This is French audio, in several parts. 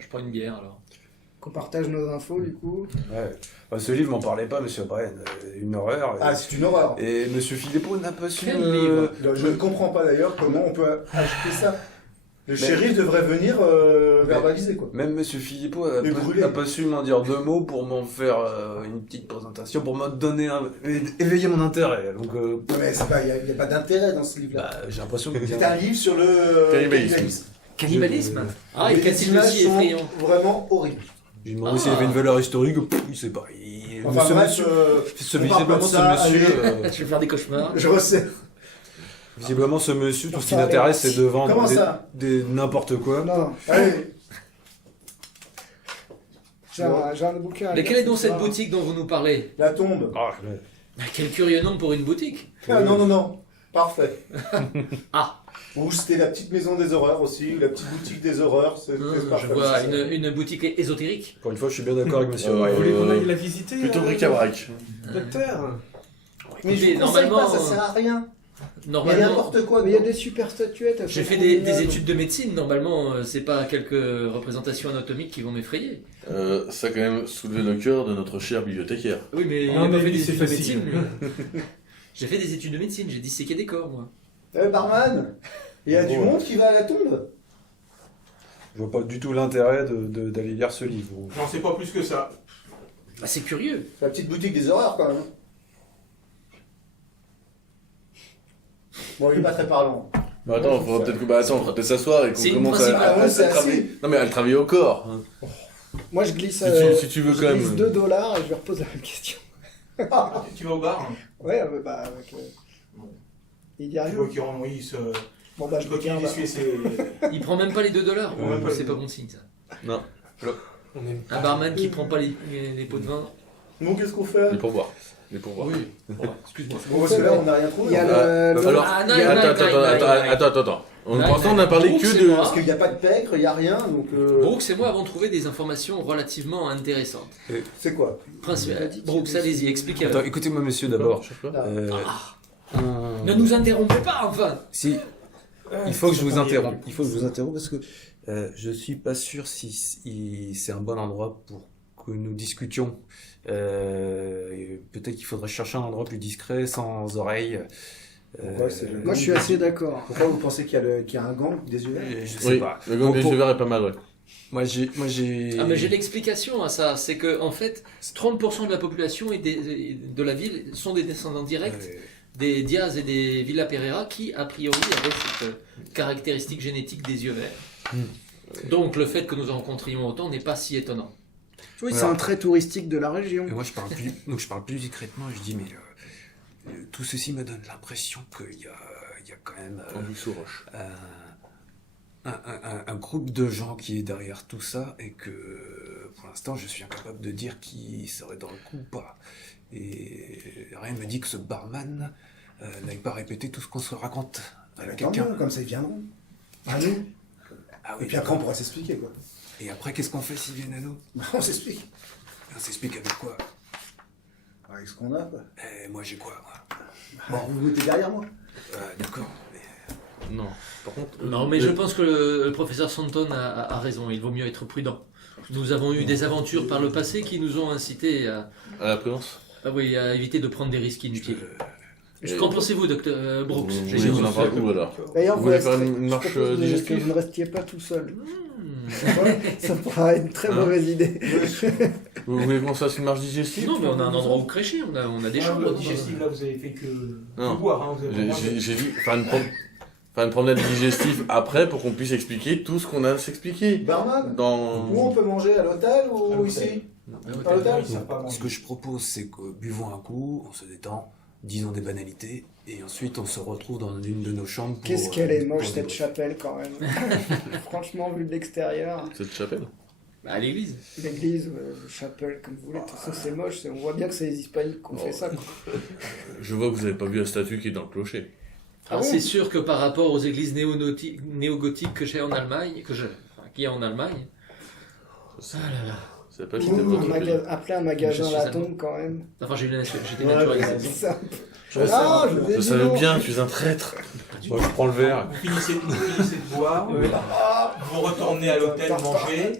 Je prends une bière alors. Qu'on partage nos infos, du coup. Ouais. Enfin, ce livre, m'en parlez pas, monsieur Bryan. Une horreur. Ah, c'est une horreur. Et monsieur Philippot n'a pas su... Quel livre Je ne comprends pas d'ailleurs comment on peut ajouter ça. Le shérif devrait venir verbaliser, quoi. Même monsieur Philippot brûler. n'a pas su m'en dire deux mots pour m'en faire une petite présentation, pour me donner éveiller mon intérêt. Donc, Non, mais il n'y a pas d'intérêt dans ce livre-là. j'ai l'impression que... C'est un livre sur le Cannibalisme. Cannibalisme. Ah, et les qu'a-t-il images aussi sont effrayant? vraiment horribles. J'ai demandé s'il y avait une valeur historique, il sait pas. Enfin bref, on parle pas de ça, Je vais faire des cauchemars. je resserre. Visiblement, ce monsieur, tout ce qui Enfin, l'intéresse, c'est de Comment vendre ça n'importe quoi. Non, Allez, j'ai un bouquin. à Mais lire, quelle est donc c'est cette ça. boutique dont vous nous parlez? la tombe. Quel curieux nom pour une boutique. Ah non, parfait. Ah. Ou c'était la petite maison des horreurs aussi, la petite boutique des horreurs. C'est parfait. Je vois une boutique ésotérique. Pour une fois, je suis bien d'accord avec monsieur. Ouais. Vous voulez qu'on aille la visiter Plutôt bric-à-brac. Docteur. Mais je Écoutez, vous conseille pas, normalement, ça sert à rien. Il y a Normalement, n'importe quoi. Mais il y a des super statuettes. elles j'ai sont fait des formidables. études de médecine. Normalement, c'est pas quelques représentations anatomiques qui vont m'effrayer. Ça a quand même soulevé le cœur de notre cher bibliothécaire. Oui, mais À mon il n'a pas avis, fait des c'est études de facile. médecine. lui. J'ai fait des études de médecine. J'ai disséqué des corps, moi. Barman, il y a du monde qui va à la tombe. Je vois pas du tout l'intérêt d'aller lire ce livre. J'en sais pas plus que ça. Bah, c'est curieux. C'est la petite boutique des horreurs quand même. Bon, il est pas très parlant. Mais attends, Ouais, faudra c'est peut-être s'asseoir et qu'on C'est une commence principale. Ah ouais, c'est travailler. assez. Non mais à le travailler au corps. Moi, je glisse. Si tu veux je quand même. glisse $2 et je lui repose la même question. Tu vas au bar Ouais, bah, avec. Il y Tu arrive. vois qu'il rend, oui, ce... Bon, bah, je Quand il regarde. essuie ses... Il prend même pas les $2. Ouais, pas C'est les pas deux. bon signe, ça. Non, On aime Un barman qui prend pas les pots de vin. Bon, qu'est-ce qu'on fait? les pourboires. Les pourboires. Oui. Excuse-moi. Bon, parce que là, on n'a rien trouvé. Il y a hein. le. Alors, Ah, non, attends. On Nine, pourtant, on a nine. parlé Brooks, que c'est de. moi. Parce qu'il n'y a pas de pègre, il n'y a rien, donc... Brooks et moi avons trouvé des informations relativement intéressantes. C'est quoi? Brooks, allez-y, expliquez-le. Attends, écoutez-moi, monsieur, d'abord. Ne nous interrompez pas, enfin. Si, il faut que je vous interrompe. Il faut que je vous interrompe parce que je suis pas sûr si c'est un bon endroit pour que nous discutions. Peut-être qu'il faudrait chercher un endroit plus discret, sans oreilles. Pourquoi c'est le- Moi, je suis assez d'accord. Pourquoi vous pensez qu'il y a un gang des yeux verts? Je sais Oui, pas. le gang des Pour- yeux verts est pas mal, ouais. Moi, j'ai. Ah, mais j'ai l'explication à ça. C'est que, en fait, 30% de la population et de la ville sont des descendants directs des Diaz et des Villa Pereira qui, a priori, avaient cette caractéristique génétique des yeux verts. Donc, le fait que nous en rencontrions autant n'est pas si étonnant. Oui, c'est Alors- un trait touristique de la région. Et moi, je parle plus discrètement et je dis, mais tout ceci me donne l'impression qu'il y a quand même Tanguy sous roche. un groupe de gens qui est derrière tout ça et que pour l'instant, je suis incapable de dire qui serait dans le coup ou pas. Et rien ne me dit que ce barman n'aille pas répéter tout ce qu'on se raconte à Tant quelqu'un. mieux, comme ça ils viendront. À nous. Ah Et puis après on pourra s'expliquer quoi. Et après, qu'est-ce qu'on fait s'ils viennent à nous? On s'explique. On s'explique avec quoi? Avec ce qu'on a quoi. Moi, j'ai quoi, moi? Bon, vous mettez derrière moi. D'accord. Non. Par contre. Non, mais je pense que le professeur Santon a raison. Il vaut mieux être prudent. Nous avons eu des aventures par le passé qui nous ont incités à À la prudence. à éviter de prendre des risques inutiles. Et- Qu'en pensez-vous, docteur Brooks? Oui, on en parle où alors? D'ailleurs, Vous voulez restez- faire une je marche propose digestive que vous ne restiez pas tout seul. Hmm. Ça pourra être une très mauvaise idée. Vous voulez qu'on se fasse une marche digestive? Non, mais on a un endroit où crécher, on a des chambres. Le digestif, là, vous avez fait que Non. boire. Hein, vous avez J'ai dit faire une promenade digestive après pour qu'on puisse expliquer tout ce qu'on a à s'expliquer. Barman. Où Dans. on peut manger, à l'hôtel ou À l'hôtel. ici? Ah, À l'hôtel. Ils savent pas Ce manger. que je propose, c'est que buvons un coup, on se détend, disons des banalités, et ensuite on se retrouve dans une de nos chambres pour... Qu'est-ce qu'elle est moche pour cette débriefer. chapelle quand même. Franchement, vu de l'extérieur, Cette chapelle. Bah, à l'église. l'église, chapelle, comme vous voulez, de toute façon c'est moche. On voit bien que c'est les hispaniques qui ont fait ça. Quoi. Je vois que vous avez pas vu la statue qui est dans le clocher. Alors Ah bon c'est sûr que par rapport aux églises néo-gothiques que j'ai en Allemagne, qu'il y a en Allemagne, C'est ah là là. c'est pas si Ouh, t'aimes pas ton pays. appeler un magasin Je suis La allemand. Tombe quand même. Enfin, j'ai j'étais Ouais, naturalisé. ouais. Ça- Je sais, Ah, je un peu. vous ai Je dit savais non. bien, tu es un traître. Bon, je prends le verre. Vous finissez de boire, vous retournez à l'hôtel manger.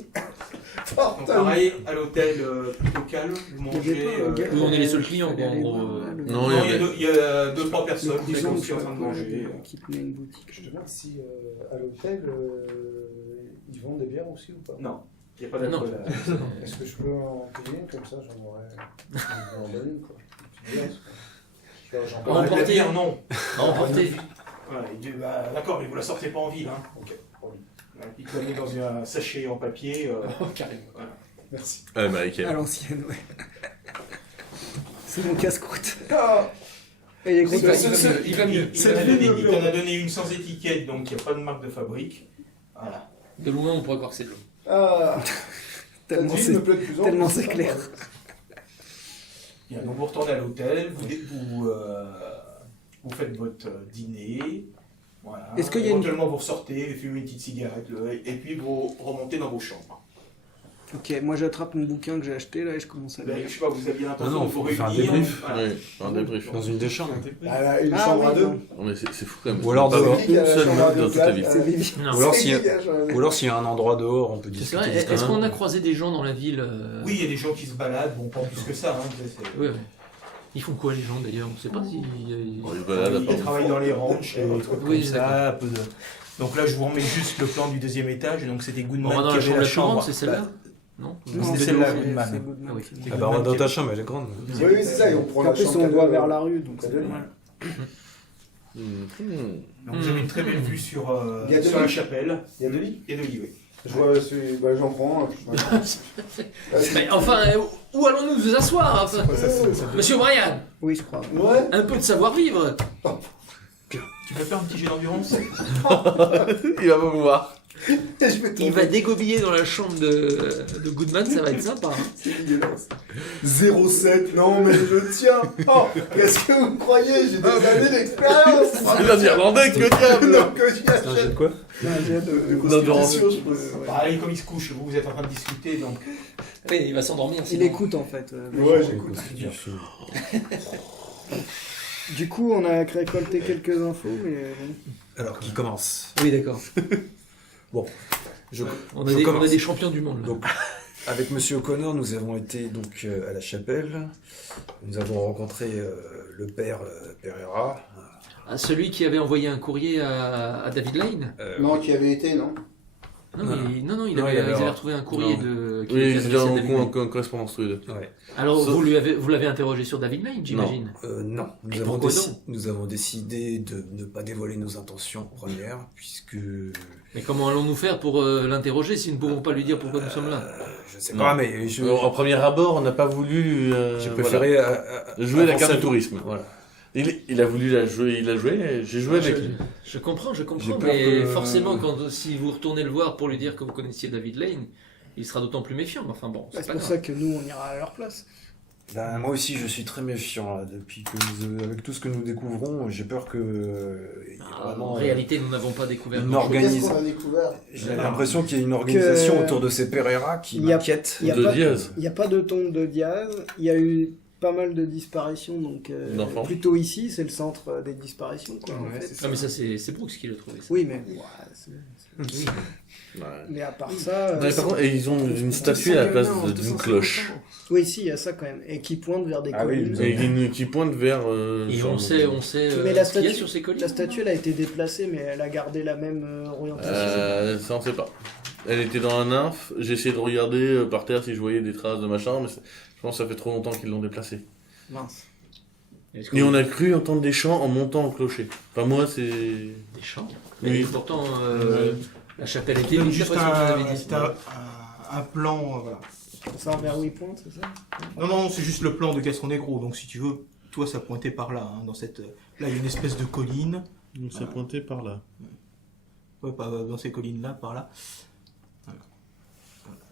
Donc pareil, à l'hôtel plutôt calme, vous Il y avait mangez. pas un gars Oui, on est les seuls qui clients, allait quoi, en aller gros, voir, là, le- non, Non, il y a 2-3 personnes qui le sont cousin, aussi en train de manger. qui tenait une boutique. Je te demande si à l'hôtel, ils vendent des bières aussi ou pas. Non, il n'y a pas d'alcool. Est-ce que je peux en payer une comme ça? J'en aurais en donner une, quoi. Une petite bière, quoi. J'en En On va emporter. la dire non. À emporter. Voilà, il dit, bah, d'accord, mais vous la sortez pas en ville. Hein. Ok, promis. Voilà, il te la met dans un sachet en papier. Carrément. Voilà. Merci. Américaine. À l'ancienne, ouais. C'est mon casse-croûte. Ah, Et les gros Il va mieux, il va mieux. Il t'en a donné une sans étiquette, donc il n'y a pas de marque de fabrique. Voilà. De loin, on pourrait croire que c'est de l'eau. ah, tellement ta vie c'est me plaît de plus en tellement plus, c'est clair. Bien, donc vous retournez à l'hôtel, vous faites votre dîner. Voilà. Est-ce qu'il y a une- Éventuellement, vous ressortez, vous fumez une petite cigarette, et puis vous remontez dans vos chambres. Ok, moi j'attrape mon bouquin que j'ai acheté là et je commence à Ben, lire. je sais pas, vous aviez l'intention Non, de vous faut faire un réunir. débrief. Voilà. Oui, un débrief. Dans une des chambres. Elle a une Ah, chambre à oui, deux. non. Non, mais c'est fou quand même. Ou alors Pas dehors. voir une seule meuf dans toute ta vie. C'est Vivi. Non. Ou alors C'est s'il y a- qui, j'en ai- Ou alors s'il y a un endroit dehors, on peut C'est discuter. vrai, est-ce qu'on a croisé des gens dans la ville Oui, il y a des gens qui se baladent, bon, pas plus que ça. Hein, Oui, oui. Ils font quoi les gens d'ailleurs? On sait pas si. On se balade à Ils part. travaillent dans les ranchs, des trucs Oui, comme ça. Un peu de... Donc là, je vous remets juste le plan du deuxième étage. Donc c'était On Goodman va dans qui la avait chambre la la plus grande, chambre. c'est celle-là? Non? Non, C'est c'est celle-là, c'est Goodman. Goodman. Ah oui. C'est Ah bah, on va Goodman dans qui ta avait- chambre, elle est grande. Oui, oui, c'est ça, et on prend En la plus chambre on qu'elle voit veut. vers la rue donc Qu'elle c'est veut. pas mal. Donc vous avez une très belle vue sur, Il y a deux sur la lits. chapelle. Il y a deux lits. Il y a deux lits, oui. Je vois celui, bah, j'en prends un. Mais enfin, où allons-nous nous asseoir enfin Monsieur Brian, Oui, je crois. Ouais. un peu de savoir-vivre. Tu peux faire un petit jet d'endurance? Il va pas pouvoir. Je vais Il va dégobiller dans la chambre de Goodman, ça va être sympa. Hein. C'est dégueulasse. 0,7, non mais je tiens. Oh, qu'est-ce que vous croyez? J'ai des années d'expérience. C'est un Irlandais, que diable. Non, que j'y C'est un jet achète. de quoi? Un jet de- Constitution, je pense. Bah, allez, comme il se couche, vous êtes en train de discuter, donc... Oui, il va s'endormir. Il sinon. écoute en fait. Ouais, j'écoute. Du coup, on a récolté quelques infos, mais bon. Alors, qui commence? Oui, d'accord. Je On a, je on a commence. des champions du monde. Là. Donc, avec Monsieur O'Connor, nous avons été donc à la chapelle. Nous avons rencontré le père Pereira. Ah, celui qui avait envoyé un courrier à David Lane. Non, qui avait été, non? Non, Non, mais, non, il Non, avait, il avait- ils avaient retrouvé un courrier non. de. qui Oui, était ils adressé à étaient David Lane. en correspondance tous les deux. Ouais. Alors, Sauf- vous l'avez interrogé sur David Lane, j'imagine. Non, Et pourquoi non nous avons décidé de ne pas dévoiler nos intentions premières, puisque Mais comment allons-nous faire pour l'interroger si nous ne pouvons pas lui dire pourquoi nous sommes là? je sais Non. pas, mais En premier abord, on n'a pas voulu j'ai préféré jouer la carte avancer du tourisme. Voilà. Il a voulu la jouer, il a joué, j'ai joué avec lui. Je comprends, J'ai peur mais que- forcément, si vous retournez le voir pour lui dire que vous connaissiez David Lane, il sera d'autant plus méfiant. Mais enfin bon, C'est c'est pas pour grave. ça que nous, on ira à leur place. Ben, moi aussi, je suis très méfiant là, depuis que avec tout ce que nous découvrons, j'ai peur que il y ait Ah, vraiment, en réalité, nous n'avons pas découvert une grand-chose. organi- Qu'est-ce qu'on a découvert? j'ai l'impression qu'il y a une organisation Que- autour de ces Pereira qui Il y a- m'inquiète. Il y a De pas- Diaz. Il n'y a pas de tombe de Diaz. Il y a eu pas mal de disparitions, donc D'enfants. plutôt ici, c'est le centre des disparitions. Quoi, en Ouais, fait. c'est Ah, mais ça, c'est Brooks qui l'a trouvé. Ça. Oui, mais, Oui. Ouais. mais à part ça. Non, mais par contre, et ils ont une statue à la place d'une cloche. Oui, ici, il y a ça quand même. Et qui pointe vers des Ah oui, collines. Et qui pointe vers. Et genre- on sait Mais la ce qu'il y a statue- sur ces collines. La statue, elle a été déplacée, mais elle a gardé la même orientation. Ça on sait pas. Elle était dans un nymphe. J'ai essayé de regarder par terre si je voyais des traces de machin, mais je pense que ça fait trop longtemps qu'ils l'ont déplacée. Mince. Est-ce que Et vous- on a cru entendre des chants en montant au clocher. Enfin, moi, c'est. Des chants. Mais Oui. pourtant, Ouais. la chapelle était Donc, vide, juste d'après ce que vous avez dit. c'est un plan, voilà. Ça vers où il pointe, c'est ça? Non, non, c'est juste le plan de Gascon Negro, donc si tu veux, toi, ça pointait par là. Hein, dans cette... Là, il y a une espèce de colline. Donc ça pointait par là. Ouais, pas dans ces collines-là, par là. Voilà.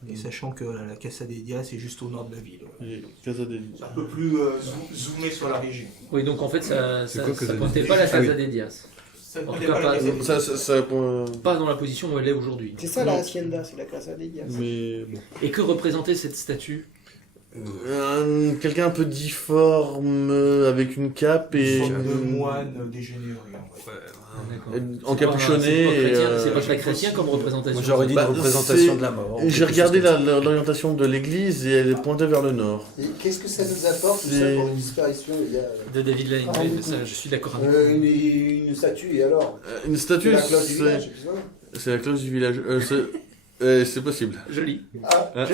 Et sachant que la Casa de Diaz est juste au nord de la ville. Et Casa del... Un peu plus zoomer sur la région. Oui, donc en fait, ça quoi que ça pointait dit pas la Ah Casa oui. des Diaz. Ça En pointait tout cas, pas la pas- Casa de Diaz. Pas dans la position où elle est aujourd'hui. C'est ça la Hacienda, c'est la Casa de Diaz. Mais bon. Et que représentait cette statue? Quelqu'un un peu difforme, avec une cape Une et... forme de moine dégénéré. En fait. encapuchonné. C'est pas très chrétien comme représentation. Moi j'aurais dit Bah, une représentation c'est- de la mort. J'ai regardé l'orientation de l'église et elle pointait vers le nord. Et qu'est-ce que ça nous apporte, tout ça, C'est- pour une disparition? Il y a De David Lane, Ah, oui, oui. mais ça, je suis d'accord avec vous. une statue, et alors? Une statue, C'est la cloche du c'est village, c'est ça? c'est la cloche du village. C'est possible. Joli. Ah, Hein.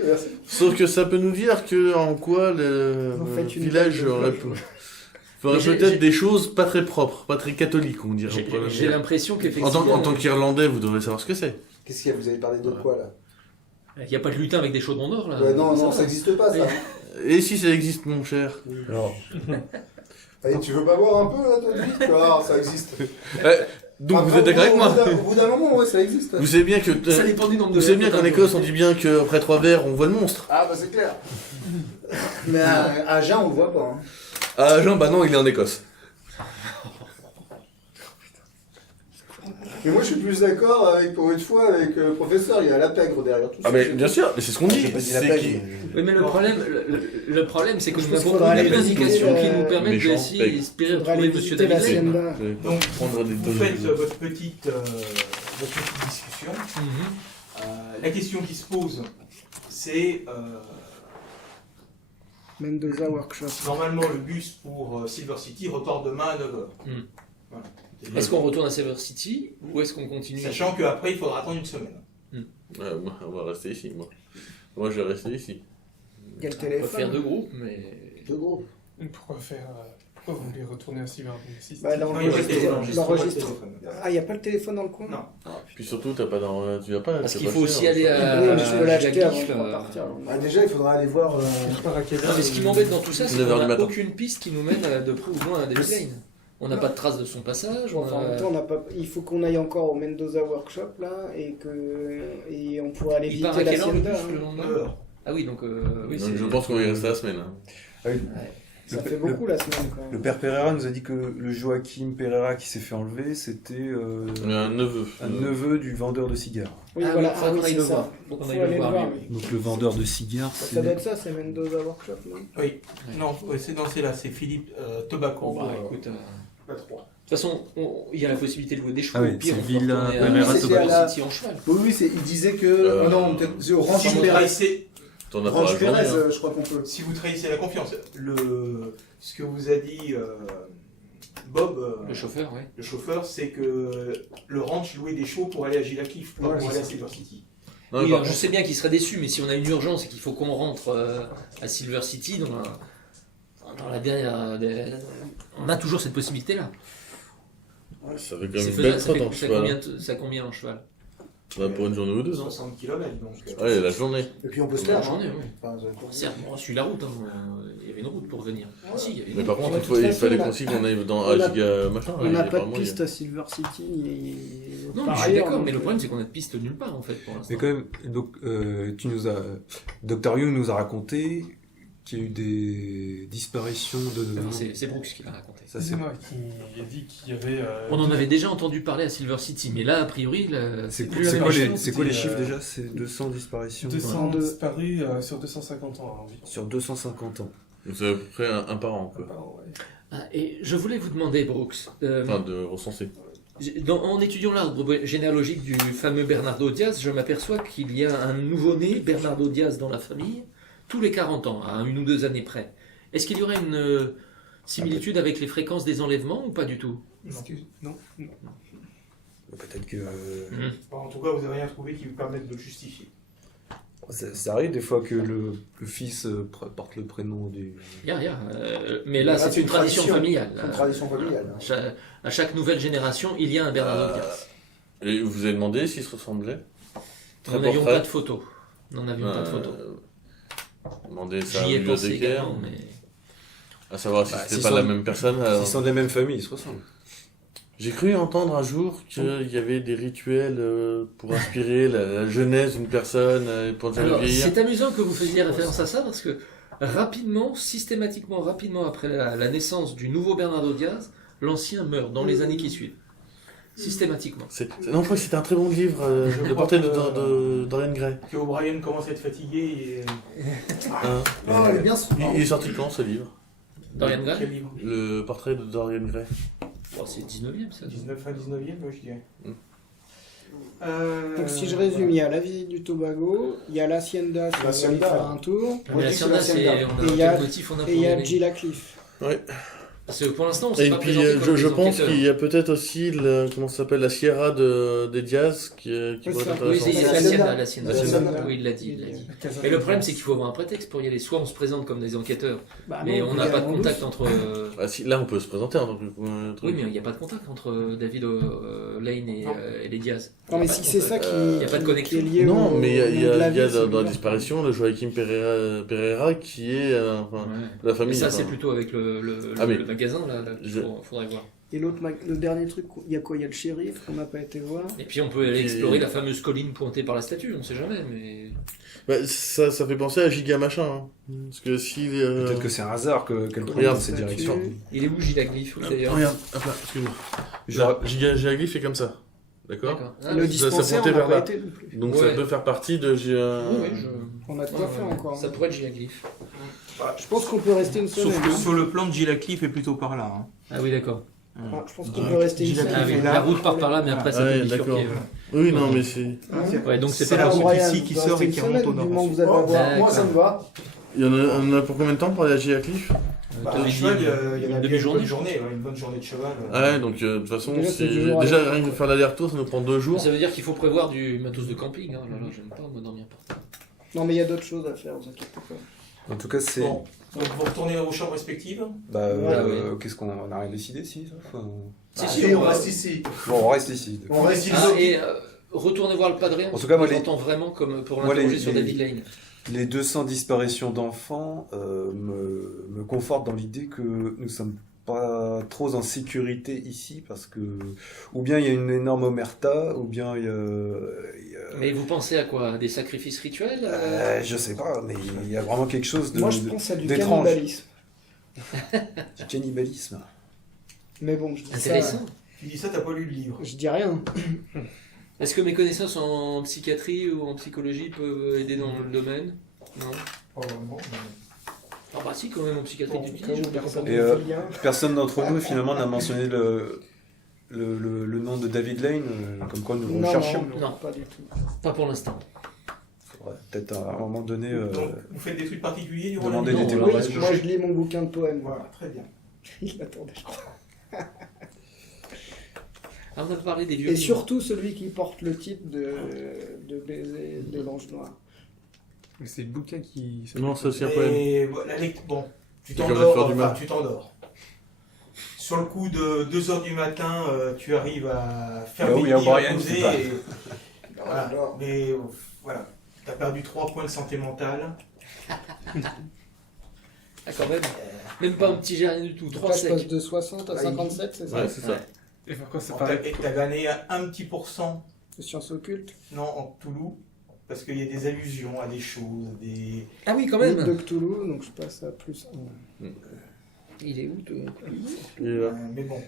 merci. Sauf que ça peut nous dire que en quoi le Vous faites une village tête de aurait cloche. ferait Mais j'ai- peut-être des choses pas très propres, pas très catholiques, on dirait. J'ai l'impression En qu'effectivement, tant qu'Irlandais, vous devrez savoir ce que c'est. Qu'est-ce qu'il y a? Vous avez parlé de quoi, là? il n'y a pas de lutin avec des chaudrons d'or là. Ouais, non, ça n'existe pas, ça. Et si ça existe, mon cher? Alors, Allez, tu veux pas voir un peu, là, toi, de vie? Tu vas voir, ça existe. Donc Après, vous êtes d'accord avec moi? Au bout d'un moment, ouais, ça existe. Vous savez bien que Ça dépend du nombre de vous savez bien verres qu'en que Écosse, t'as. on dit bien qu'après 3 verres, on voit le monstre. Ah, bah c'est clair. Mais à Agen, on le voit pas. Hein. Ah, Jean, bah non, il est en Écosse. Mais moi, je suis plus d'accord avec, pour une fois, avec le professeur. Il y a la pègre derrière tout ça. Ah, mais bien sûr, mais c'est ce qu'on dit. j'ai pas dit la C'est pêche. qui- Oui, mais le problème, c'est que Je nous pense n'avons qu'il faudra aucune aller indication visiter, qui nous permette méchant, d'essayer pègre. d'espérer Faudra retrouver aller Monsieur visiter David Lane. l'Hacienda. Je vais Donc, prendre des vous doses faites de- votre petite discussion. Mhm. La question qui se pose, c'est Mendoza Workshop. normalement le bus pour Silver City repart demain à 9h. Mm. Est-ce qu'on retourne à Silver City ou est-ce qu'on continue? Sachant qu'après, il faudra attendre une semaine. Moi, on va rester ici, moi. Moi, je vais rester ici. Il y a le On peut faire téléphone. deux groupes, mais. De gros. Pourquoi vous voulez retourner à Cyber City? Bah, Non, il n'y a pas de téléphone. l'enregistre. téléphone. Ah, il n'y a pas le téléphone dans le coin? Non. Puis surtout, tu vas pas. Parce c'est qu'il pas faut cher, aussi aller à. Oui, mais je peux l'acheter avant Gif, de partir. Ah, déjà, il faudra aller voir. Non, mais ce qui m'embête dans tout ça, c'est 9 heures qu'on du n'a matin. aucune piste qui nous mène de près ou de loin à David Lane. On n'a pas de trace de son passage. Enfin, en même temps, on n'a pas... il faut qu'on aille encore au Mendoza Workshop là et on pourrait aller Il part visiter à quelle heure le l'Hacienda. bus le Hein. lendemain? Ah oui, donc oui, Donc, c'est. je pense qu'on va y rester la semaine. Hein. Ah oui. Ça Le- fait le- beaucoup la semaine quand Le même. père Pereira nous a dit que le Joachim Pereira qui s'est fait enlever, c'était Un neveu. un neveu du vendeur de cigares. Oui, Ah voilà, oui, faut qu'on aille c'est le ça. voir. Faut qu'on Faut aille le aller le voir, voir, oui. oui. Donc le vendeur de cigares, Ça doit être ça, c'est Mendoza Workshop, non? Oui. Non, ouais, c'est là, c'est Philippe Tobacco. Bon, bah, écoute, la 3. de toute façon, il y a la possibilité de louer des chevaux. Ah oui, Au pire, c'est on peut Villa retourner Pereira à Tobacco. City en cheval. Oui, il disait que. Euh, non, peut-être. C'est au Ranch Si vous Pérez. trahissez, T'en as pas la Ranch journée. Pérez, Hein. je crois qu'on peut. si vous trahissez la confiance, ce que vous a dit Bob, Le chauffeur, oui. le chauffeur, c'est que le ranch louait des chevaux pour aller à Gilakif, pas Ouais, pour c'est aller à ça. Silver City. Non, Oui, mais par alors, je contre, sais bien qu'il serait déçu, mais si on a une urgence et qu'il faut qu'on rentre à Silver City, dans la dernière, on a toujours cette possibilité-là. ça fait quand C'est même une faisable, belle ça trotte en fait cheval. ça combien en cheval? Bah, pour une journée ou deux. Hein. 60 km donc. Ouais, la journée. Et puis on peut se La faire. journée, hein. oui. Enfin, ça court. Certes, on suit la route, hein. Il y avait une route pour venir. Ah, si, il y avait une Mais route. par contre, Ouais, il, de faut- toute il façon, fallait on a- qu'on qu'on aille dans on a- Agiga machin. On il y n'a a pas de apparemment, il y a- piste à Silver City. Non, mais je suis d'accord, mais le problème c'est qu'on a de piste nulle part en fait pour l'instant. Mais quand même, donc, Dr. Young nous a raconté qu'il y a eu des disparitions de. Enfin, c'est Brooks qui l'a raconté. Ça, c'est C'est moi qui a dit qu'il y avait. On en avait déjà entendu parler à Silver City, mais là, a priori, C'est plus c'est la quoi, même les, chose. c'est quoi les c'était, chiffres déjà? C'est 200 disparitions 200 de- disparus sur 250 ans environ. sur 250 ans. Donc c'est à peu près un par an, quoi. Ah, et je voulais vous demander, Brooks, Enfin, de recenser. en étudiant l'arbre généalogique du fameux Bernardo Diaz, je m'aperçois qu'il y a un nouveau-né, Bernardo Diaz, dans la famille, tous les 40 ans, à 1 ou 2 années près. Est-ce qu'il y aurait une similitude avec les fréquences des enlèvements ou pas du tout? Non. Peut-être que. Bon, en tout cas, vous n'avez rien trouvé qui vous permette de le justifier. Ça arrive des fois que le fils porte le prénom du. Mais là, Ah, c'est une tradition familiale. C'est une tradition familiale. À chaque nouvelle génération, il y a un Bernardo Diaz. Et vous avez demandé s'ils se ressemblaient? Nous n'avions pas de photos. Nous n'avions pas de photos. Demandez ça à J'y ai pensé bibliothécaire. également, mais... À savoir si Bah, c'était s'ils pas sont- la même personne. alors- S'ils sont de la même famille, ils se ressemblent. J'ai cru entendre un jour qu'il y avait des rituels pour inspirer la jeunesse d'une personne, pour dire le Alors, vieillir. c'est amusant que vous faisiez référence à ça parce que systématiquement, rapidement après la naissance du nouveau Bernardo Diaz, l'ancien meurt dans les années qui suivent. Systématiquement. Non, je crois que c'était un très bon livre, Je le crois portrait que- de Dorian Gray. Que O'Brien commence à être fatigué et... Hein. Oh, elle est bien Il est sorti quand ce livre? Dorian Gray Quel livre Le portrait de Dorian Gray. Oh, c'est 19e ça. 19 à 19e, moi je dirais. Mm. Donc si je résume, il y a la visite du Tobago, il y a l'Hacienda si on veut aller L'Hacienda. faire un tour, Mais la Hacienda, c'est on a Et il y a- quel motif on a pour et il y y a aller Gila Cliff. Ouais. Parce que pour l'instant, on s'est Et pas puis présenté comme je des pense enquêteurs. qu'il y a peut-être aussi comment ça s'appelle la Sierra des Diaz qui pourrait ça. être Oui, intéressante. c'est La l'Hacienda, Hacienda. l'Hacienda. Oui, il l'a dit. Mais le problème, c'est qu'il faut avoir un prétexte pour y aller. Soit on se présente comme des enquêteurs, Bah mais non, on peut n'a y pas aller de en contact douce. entre. Ah, si, là on peut se présenter en tant que Oui, truc. mais il n'y a pas de contact entre David Lane et les Diaz. Non mais Il y a si pas de c'est ça contact. qui, Il y a pas de qui connexion. est lié Non, au mais il y a, nom de la ville, c'est dans la bien. disparition le Joaquim Pereira qui est enfin, Ouais. la Mais famille. ça, enfin. c'est plutôt avec Ah, mais- le magasin, là, qu'il Je- faudrait voir. Et l'autre, le dernier truc, il y a quoi? Il y a le shérif qu'on n'a pas été voir. Et puis on peut aller Et- explorer la fameuse colline pointée par la statue, on sait jamais, mais... Bah, ça fait penser à Giga Machin. Hein. Parce que si. Peut-être que c'est un hasard qu'elle prenne Regarde, dans cette statue. direction. Il est où Gilaglyph, d'ailleurs? Regarde, hop là, excuse-moi. J'aurais- Giga Glyph fait comme ça. D'accord. D'accord. Ah, Le oui. dispensaire, pointait on n'a vers pas là. été non plus. Donc Ouais. ça peut faire partie de. Oui, oui, On a de quoi faire encore. Ça pourrait être Gilaglyph. Je pense qu'on peut rester une semaine. Sauf que hein. sur le plan de Gila Cliff est plutôt par là. Hein. Ah oui, d'accord. Ah, je pense qu'on peut rester une Gila semaine. Ah oui, fait là. la route part par là, mais après ça Ouais, peut bifurquer. d'accord. Oui, non, mais c'est. Ouais, donc c'est C'est pas la la route route. Brian, ici qui vous sort restez et une qui semaine, remonte au du nord. moment que vous allez Oh, avoir. moi ça me va. Il y en a pour combien de temps pour aller à Giga Cliff Bah, T'avais à dit cheval, il y en a une bien une demi-journée. bonne journée, ouais, une bonne journée de cheval. Ouais, donc de toute façon, Déjà, c'est du jour à déjà jour. rien que faire l'aller-retour, ça nous prend 2 jours. Ça veut dire qu'il faut prévoir du matos de camping. Hein. Là, j'aime pas, moi, dormir par terre. Non, mais il y a d'autres choses à faire, vous inquiétez pas. En tout cas, c'est. Bon, donc vous retournez dans vos chambres respectives. Bah, Ouais, qu'est-ce qu'on a rien décidé si enfin... Si, on reste ici. Bon, on reste ici. On reste ici. Ah, et retournez voir le padré, on En tout cas, moi, on entend vraiment comme pour moi, l'interroger les- sur les- David Lane. Les 200 disparitions d'enfants me confortent dans l'idée que nous sommes pas trop en sécurité ici parce que ou bien il y a une énorme omerta ou bien il y a- Mais vous pensez à quoi? À des sacrifices rituels? je sais pas, mais il y a vraiment quelque chose de Moi, je pense à du d'étrange. cannibalisme. Du cannibalisme. Mais bon, je dis Intéressant. Tu dis ça, t'as pas lu le livre. ça. Je dis rien. Est-ce que mes connaissances en psychiatrie ou en psychologie peuvent aider dans le domaine? Non. Oh, non, Ah bah si, quand même, en psychiatrie Bon, du comme petit, je personne Et, ne fait lien. Personne d'entre nous finalement n'a mentionné le nom de David Lane, comme quoi nous le Non, cherchions. Non. pas du tout. Pas pour l'instant. Faudrait peut-être à un moment donné Donc, vous faites des trucs particuliers durant demander la nuit des Non, Oui, témoignages. moi, je lis mon bouquin de poèmes. Voilà, très bien. Il l'attendait, je crois. Ah, on a parlé des vieux Et livres. surtout celui qui porte le titre de Baiser de l'Ange Noir. Mais c'est le bouquin qui. Non, c'est aussi un poème. Et voilà, bon, tu C'est comme le t'endors, faire du mal. tu t'endors. Sur le coup de 2h du matin, tu arrives à faire Bah oui, midi, à à Brian, poser, c'est pas- et voilà. Mais voilà, t'as perdu 3 points de santé mentale. Ah, quand même. Même pas un petit jet, rien du tout. 3 Là, je passe secs. de 60 à 57, c'est ça? Ouais, c'est ça. Et pourquoi ça Et paraît. t'as gagné un petit pourcent, De sciences occultes. non, en Toulouse, parce qu'il y a des allusions à des choses, des... Ah oui, quand Mythe même. de Cthulhu, donc je passe à plus 1. Il est où, toi? Et là. mais bon.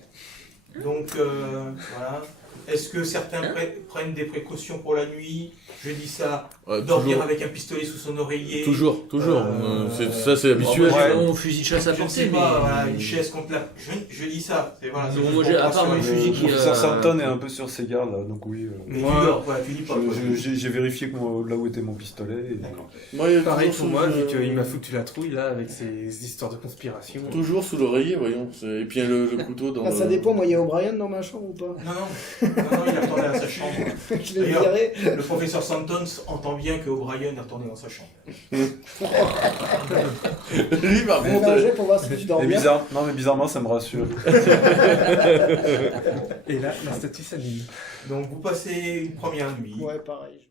Donc, voilà. Est-ce que certains prennent des précautions pour la nuit? Je dis ça. Ouais, Dormir toujours, avec un pistolet sous son oreiller. toujours. Ça, c'est habituel. Ouais. Mon fusil de chasse à Je ne portée, sais mais... pas, voilà, une chaise contre la... Je dis ça. C'est, voilà, c'est Non, juste moi, pour j'ai- à part rassurer. le fusil qui- Professeur Santon est un peu sur ses gardes là, donc oui. Mais tu Moi, dors, voilà, tu dis pas. quoi. J'ai vérifié là où était mon pistolet. Et... Moi, il y a Pareil toujours pour moi, sous, vu qu'il m'a foutu la trouille là avec ses histoires de conspiration. Toujours sous l'oreiller, voyons. Et puis il y a le couteau dans Ah, ça le- dépend, moi, il y a O'Brien dans ma chambre ou pas? Non, il est retourné à sa chambre. Je l'ai D'ailleurs, viré. Le professeur Santon entend bien que O'Brien est retourné dans sa chambre. Lui, par On contre, a un jet pour voir si tu dors Mais bien. non mais bizarrement ça me rassure. Et là, la statue s'anime. Donc vous passez une première nuit. Ouais, pareil.